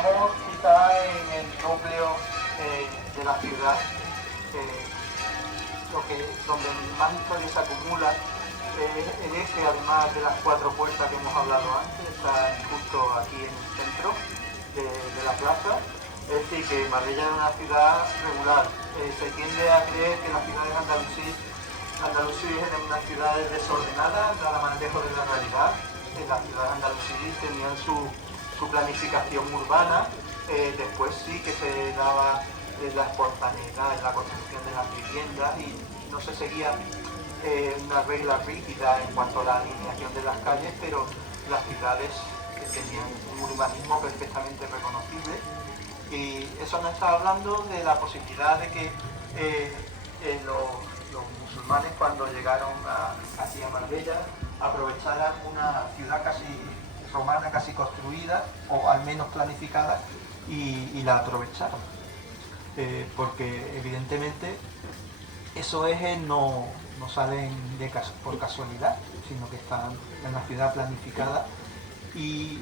estamos quizá en el núcleo de la ciudad, donde más historia se acumula. El eje, además de las 4 puertas que hemos hablado antes, está justo aquí en el centro de la plaza. Es decir, que Marbella es una ciudad regular. Se tiende a creer que las ciudades andalusíes eran unas ciudades desordenadas, nada más lejos de la realidad. Las ciudades andalusíes tenían su planificación urbana, después sí que se daba la espontaneidad en la construcción de las viviendas y no se seguía una regla rígida en cuanto a la alineación de las calles, pero las ciudades tenían un urbanismo perfectamente reconocible. Y eso nos está hablando de la posibilidad de que los musulmanes, cuando llegaron aquí a Marbella, aprovecharan una ciudad casi romana, casi construida, o al menos planificada, y la aprovecharon. Porque evidentemente esos ejes no salen por casualidad, sino que están en la ciudad planificada, y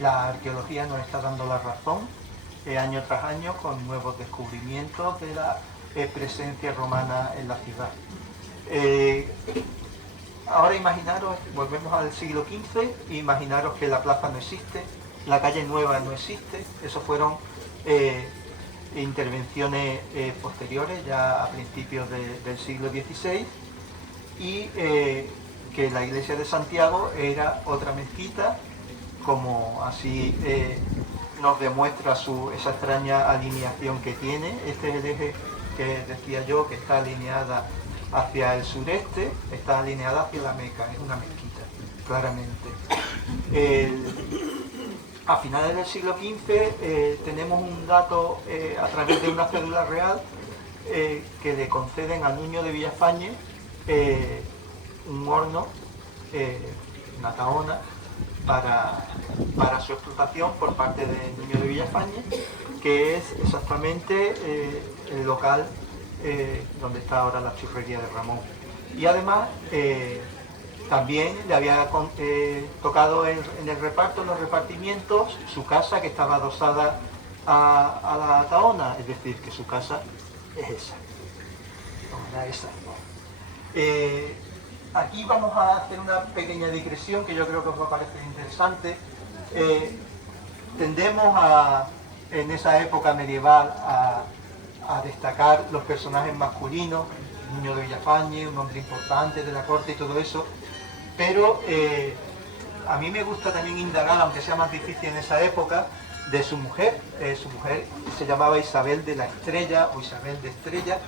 la arqueología nos está dando la razón año tras año con nuevos descubrimientos de la presencia romana en la ciudad. Ahora imaginaros, volvemos al siglo XV, imaginaros que la plaza no existe, la calle Nueva no existe, eso fueron intervenciones posteriores, ya a principios del siglo XVI, y que la iglesia de Santiago era otra mezquita, como así nos demuestra esa extraña alineación que tiene. Este es el eje que decía yo, que está alineada hacia el sureste, está alineada hacia la Meca, es una mezquita, claramente. A finales del siglo XV tenemos un dato a través de una cédula real que le conceden a Nuño de Villafañe un horno, una tahona, para su explotación por parte de Nuño de Villafañe, que es exactamente el local donde está ahora la churrería de Ramón. Y además también le había tocado en el reparto, en los repartimientos, su casa, que estaba adosada a la tahona, es decir, que su casa es esa. No, era esa. Aquí vamos a hacer una pequeña digresión que yo creo que os va a parecer interesante. Tendemos en esa época medieval a destacar los personajes masculinos, Nuño de Villafañe, un hombre importante de la corte y todo eso, pero a mí me gusta también indagar, aunque sea más difícil en esa época, de su mujer. Su mujer se llamaba Isabel de la Estrella o Isabel de Estrella,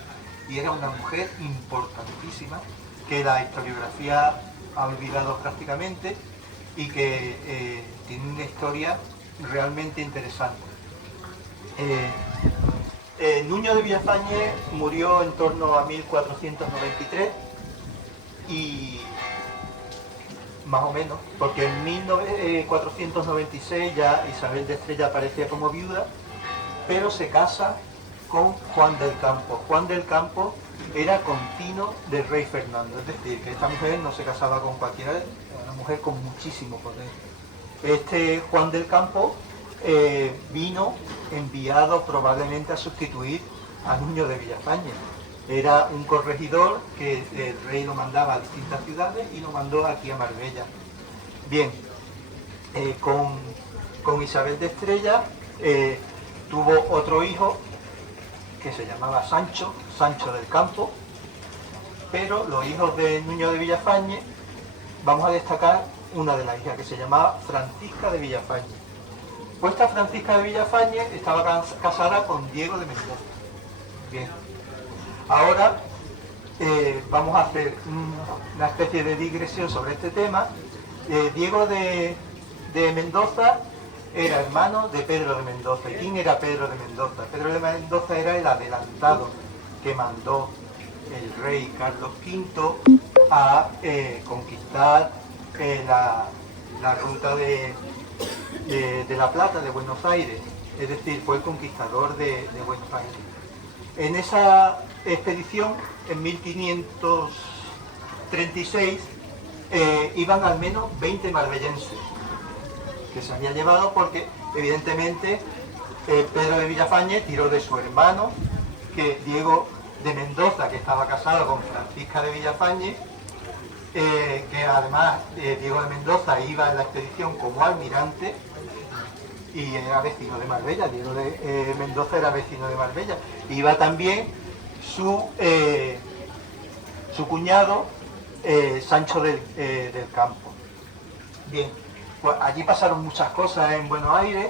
y era una mujer importantísima que la historiografía ha olvidado prácticamente y que tiene una historia realmente interesante. Nuño de Villafañe murió en torno a 1493 y más o menos, porque en 1496 ya Isabel de Estrella aparecía como viuda, pero se casa con Juan del Campo. Juan del Campo era continuo del rey Fernando, es decir, que esta mujer no se casaba con cualquiera, era una mujer con muchísimo poder. Este Juan del Campo vino enviado probablemente a sustituir a Nuño de Villafañe. Era un corregidor que el rey lo mandaba a distintas ciudades y lo mandó aquí a Marbella. Bien, con Isabel de Estrella tuvo otro hijo que se llamaba Sancho del Campo, pero los hijos de Nuño de Villafañe, vamos a destacar una de las hijas que se llamaba Francisca de Villafañe. Pues esta Francisca de Villafañe estaba casada con Diego de Mendoza. Bien, ahora vamos a hacer una especie de digresión sobre este tema. Diego de Mendoza era hermano de Pedro de Mendoza. ¿Y quién era Pedro de Mendoza? Pedro de Mendoza era el adelantado que mandó el rey Carlos V a conquistar la ruta de La Plata, de Buenos Aires. Es decir, fue el conquistador de Buenos Aires. En esa expedición, en 1536, iban al menos 20 marbellenses que se había llevado, porque evidentemente, Pedro de Villafañe tiró de su hermano, que Diego de Mendoza, que estaba casado con Francisca de Villafañe, que además Diego de Mendoza iba en la expedición como almirante y era vecino de Marbella. Diego de Mendoza era vecino de Marbella. Iba también su cuñado Sancho del Campo. Bien, pues allí pasaron muchas cosas en Buenos Aires.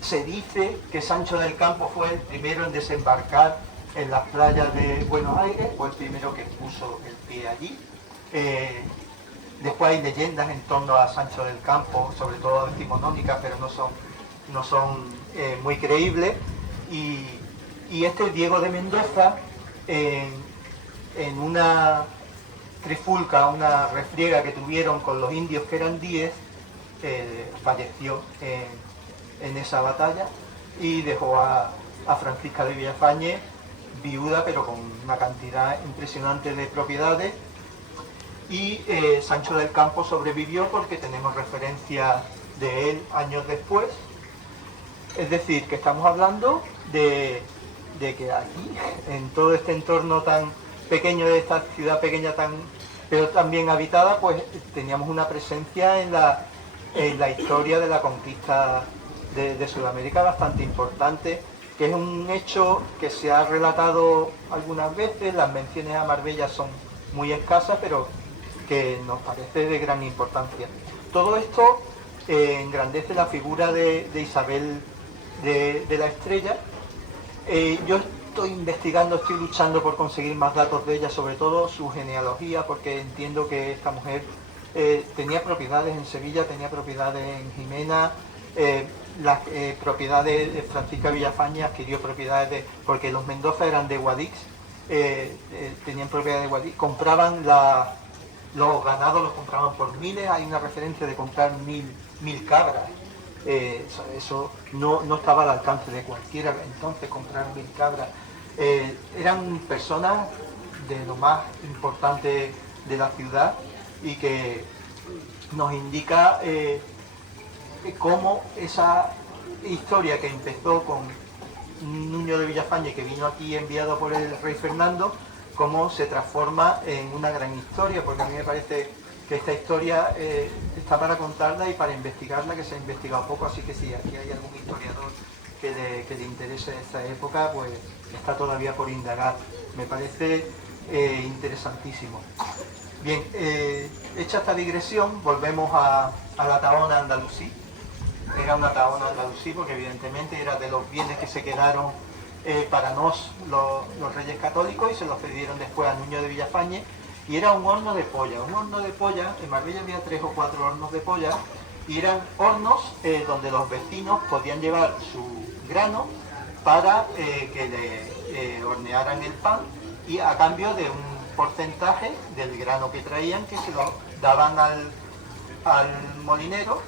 Se dice que Sancho del Campo fue el primero en desembarcar en las playas de Buenos Aires, fue el primero que puso el pie allí. Después hay leyendas en torno a Sancho del Campo, sobre todo decimonónicas, pero no son muy creíbles. Y este Diego de Mendoza, en una trifulca, una refriega que tuvieron con los indios que eran 10, falleció en esa batalla y dejó a Francisca de Villafañe viuda, pero con una cantidad impresionante de propiedades. Y Sancho del Campo sobrevivió porque tenemos referencia de él años después. Es decir, que estamos hablando de que aquí, en todo este entorno tan pequeño de esta ciudad pequeña, pero también habitada, pues teníamos una presencia en la historia de la conquista de Sudamérica bastante importante, que es un hecho que se ha relatado algunas veces. Las menciones a Marbella son muy escasas, pero que nos parece de gran importancia. Todo esto engrandece la figura de Isabel de la Estrella. Yo estoy investigando, estoy luchando por conseguir más datos de ella, sobre todo su genealogía, porque entiendo que esta mujer tenía propiedades en Sevilla, tenía propiedades en Jimena, las propiedades de Francisca Villafañe adquirió propiedades porque los Mendoza eran de Guadix, tenían propiedades de Guadix, compraban los ganados, los compraban por miles. Hay una referencia de comprar mil cabras. Eso no estaba al alcance de cualquiera entonces, comprar 1000 cabras. Eran personas de lo más importante de la ciudad y que nos indica cómo esa historia que empezó con Nuño de Villafañe, que vino aquí enviado por el rey Fernando, cómo se transforma en una gran historia, porque a mí me parece que esta historia está para contarla y para investigarla, que se ha investigado poco, así que si aquí hay algún historiador que le interese esta época, pues está todavía por indagar. Me parece interesantísimo. Bien, hecha esta digresión, volvemos a la Tahona andalusí. Era una Tahona andalusí porque evidentemente era de los bienes que se quedaron para los reyes católicos y se los cedieron después a Nuño de Villafañe. Y era un horno de polla. Un horno de polla, en Marbella había 3 o 4 hornos de polla, y eran hornos donde los vecinos podían llevar su grano para que le hornearan el pan, y a cambio de un porcentaje del grano que traían, que se lo daban al molinero,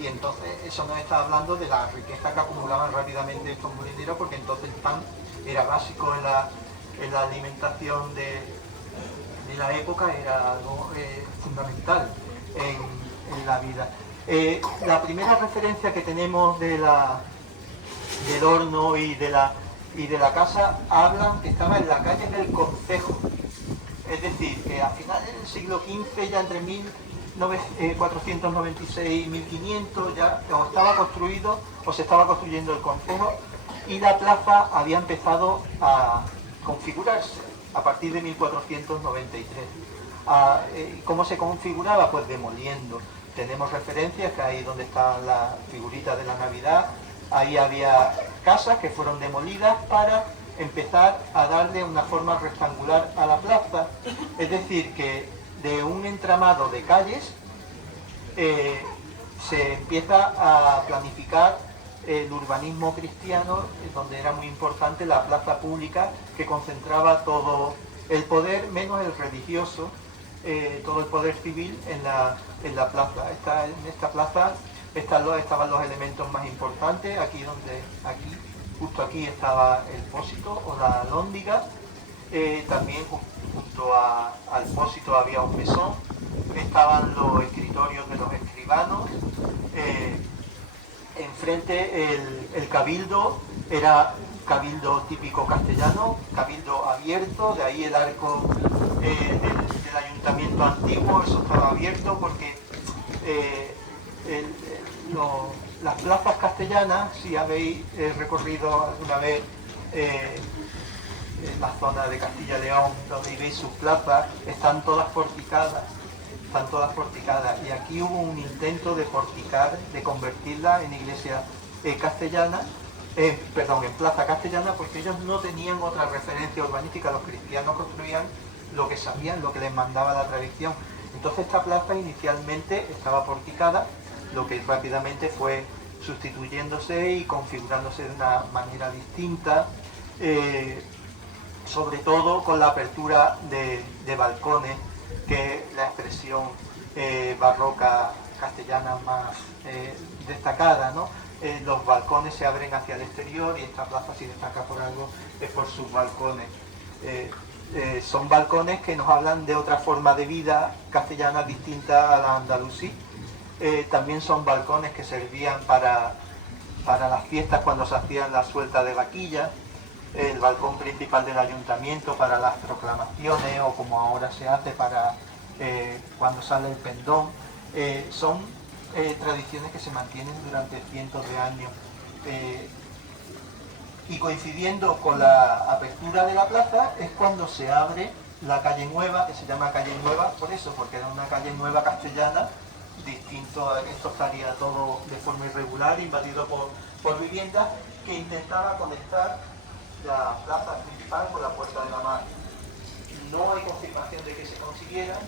y entonces eso nos está hablando de la riqueza que acumulaban rápidamente estos molineros, porque entonces el pan era básico en la alimentación de la época, era algo fundamental en la vida. La primera referencia que tenemos del horno y de la casa hablan que estaba en la calle del Concejo, es decir, que a finales del siglo XV, ya entre 1496 y 1500, ya o estaba construido o se estaba construyendo el concejo, y la plaza había empezado a configurarse a partir de 1493. ¿Cómo se configuraba? Pues demoliendo. Tenemos referencias que ahí donde está la figurita de la Navidad, ahí había casas que fueron demolidas para empezar a darle una forma rectangular a la plaza, es decir, que de un entramado de calles se empieza a planificar el urbanismo cristiano, donde era muy importante la plaza pública, que concentraba todo el poder, menos el religioso, todo el poder civil en la plaza. En esta plaza estaban los elementos más importantes. Justo aquí estaba el pósito o la alhóndiga. También junto al pósito había un mesón. Estaban los escritorios de los escribanos. enfrente el cabildo era cabildo típico castellano, cabildo abierto, de ahí el arco del ayuntamiento antiguo, eso estaba abierto porque las plazas castellanas, si habéis recorrido alguna vez en la zona de Castilla y León, donde veis sus plazas, están todas porticadas, y aquí hubo un intento de porticar, de convertirla en iglesia castellana, en plaza castellana, porque ellos no tenían otra referencia urbanística. Los cristianos construían lo que sabían, lo que les mandaba la tradición. Entonces esta plaza inicialmente estaba porticada, lo que rápidamente fue sustituyéndose y configurándose de una manera distinta, sobre todo con la apertura de balcones, que es la expresión barroca castellana más destacada, ¿no? Los balcones se abren hacia el exterior y esta plaza, si destaca por algo, es por sus balcones. Son balcones que nos hablan de otra forma de vida castellana distinta a la andalusí. También son balcones que servían para las fiestas cuando se hacían la suelta de vaquillas, el balcón principal del ayuntamiento para las proclamaciones, o como ahora se hace para cuando sale el pendón. Son tradiciones que se mantienen durante cientos de años. Y coincidiendo con la apertura de la plaza es cuando se abre la calle Nueva, que se llama calle Nueva por eso, porque era una calle nueva castellana, distinto a que esto estaría todo de forma irregular, invadido por viviendas, que intentaba conectar la plaza principal con la Puerta de la Mar. No hay confirmación de que se consiguiera,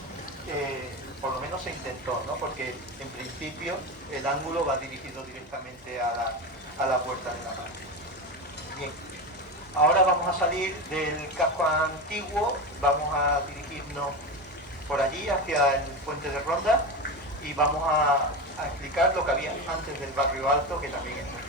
por lo menos se intentó, ¿no? Porque en principio el ángulo va dirigido directamente a la Puerta de la Mar. Bien, ahora vamos a salir del casco antiguo, vamos a dirigirnos por allí hacia el puente de Ronda y vamos a explicar lo que había antes del barrio alto, que también es muy